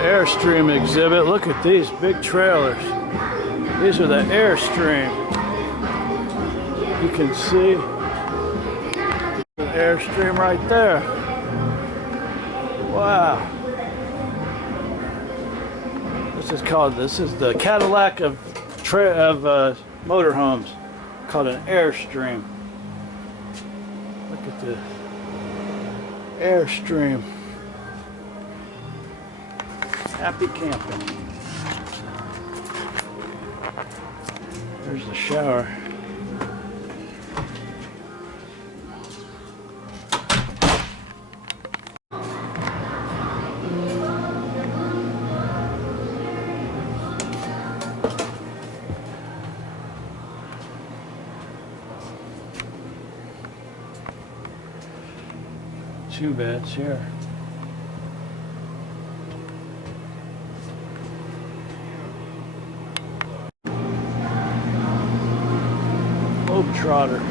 Airstream exhibit. Look at these big trailers. These are the Airstream. You can see the Airstream right there. Wow. This is the Cadillac of motorhomes, called an Airstream. Look at the Airstream. Happy camping. There's the shower. Two beds here. Globetrotter.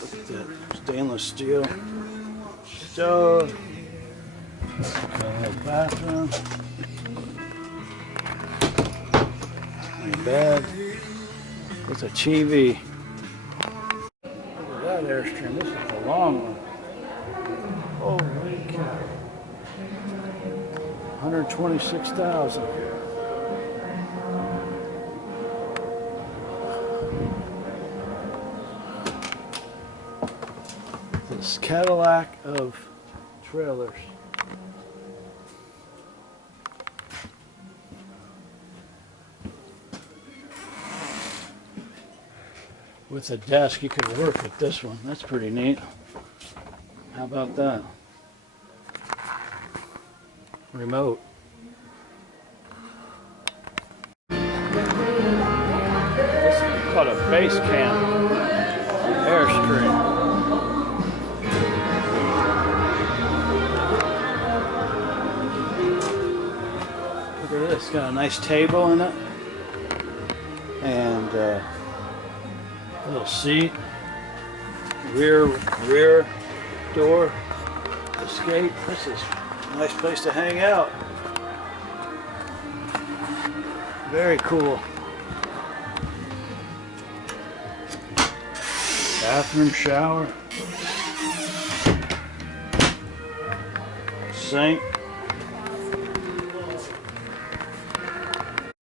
Look at that stainless steel stove. Got a little bathroom. And a bed with a TV. Look at that Airstream. This is a long one. Holy cow. 126,000. This Cadillac of trailers. With a desk, you could work with this one. That's pretty neat. How about that? Remote. This is called a base camp. Airstream. Look at this. Got a nice table in it. And little seat, rear door, escape. This is a nice place to hang out. Very cool. Bathroom, shower, sink.